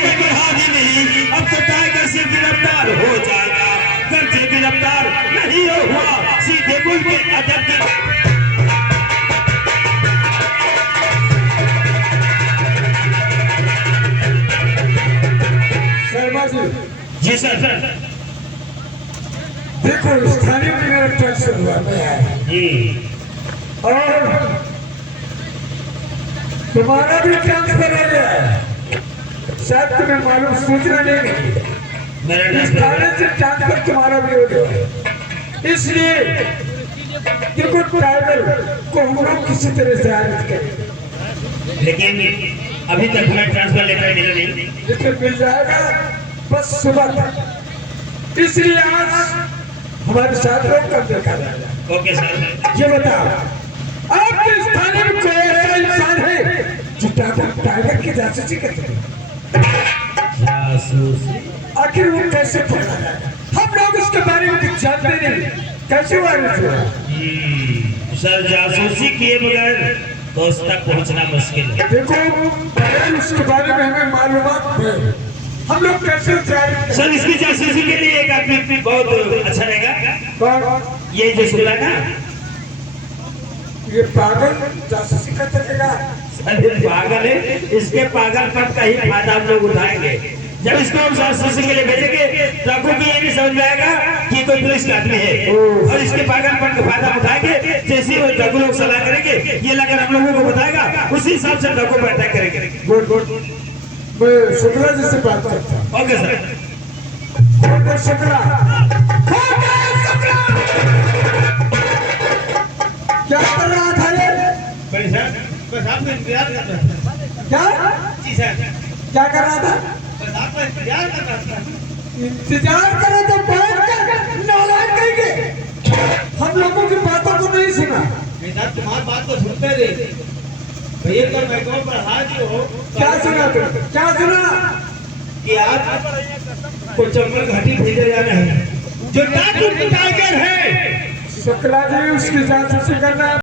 कोई बढ़ा ही नहीं, अब तो टाइगर से गिरफ्तार हो जाएगा। अगर से गिरफ्तार नहीं हुआ सीधे मुल्क के अध्यक्ष जी सर। देखो स्थानीय में मेरा ट्रांसफर हुआ है जी, और तुम्हारा भी ट्रांसफर हो गया है। शायद तुम्हें मालूम सूचना नहीं मिली, मेरा स्थानीय से ट्रांसफर तुम्हारा भी हो गया है। इसलिए देखो टाइगर को हम लोग किसी तरह से आरित करें, लेकिन अभी तक हमें ट्रांसफर लेटर मिला नहीं। लेकिन मिल जाएगा बस सुबह तक। इसलिए आज हमारे साथ लोग कर देखा जाएगा। Okay sir. ये बताओ, आपके स्थानीय में कोई ऐसा इंसान है जो टाइगर की जासूसी करते हैं? जासूसी? आखिर वो कैसे पकड़ा जाएगा? हम लोग उसके बारे में कुछ जानते नहीं, कैसे वायरस हुआ? सर जासूसी किए बगैर तो उस तक पहुंचना मुश्किल है। देखो उसके बारे में हमें मालूमात है, हम लोग कैसे जाएंगे? सर इसकी जासूसी के लिए एक आदमी बहुत अच्छा रहेगा। ये जो सुना ना, ये पागल जासूसी का तरीका। अरे पागल है, इसके पागलपन का ही फायदा हम लोग उठाएंगे। जब इसको हम जासूसी के लिए भेजेंगे तो आपको भी ये भी समझ में आएगा कि कोई पुलिस का आदमी है, और इसके पागलपन का फायदा उठाएंगे। जैसे वो डकू लोग सलाह करेंगे, ये लगकर हम लोगों को बताएगा, उसी हिसाब से डकू पर अटैक करेंगे। गुड गुड, मैं शुक्ला जी से बात करता हूँ। Okay sir. शुक्ला, क्या कर रहा था ये? बड़ी सर, बस आपको इंतजार कर रहा था। क्या? जी सर। क्या कर रहा था? बस आपका इंतजार कर रहा था। इंतजार करे तो बैठ कर नालायक कहेंगे। हम लोगों की बातों को नहीं सुना। नहीं सर, तुम्हारी बात तो सुनते रहे भैया, पर महकमा पर हाजिर हो। क्या सुना तुम? क्या सुना? कि आज को चंबल घाटी भेजे जाना है, जो टाइगर है। शुक्ला जी उसकी जासूसी करना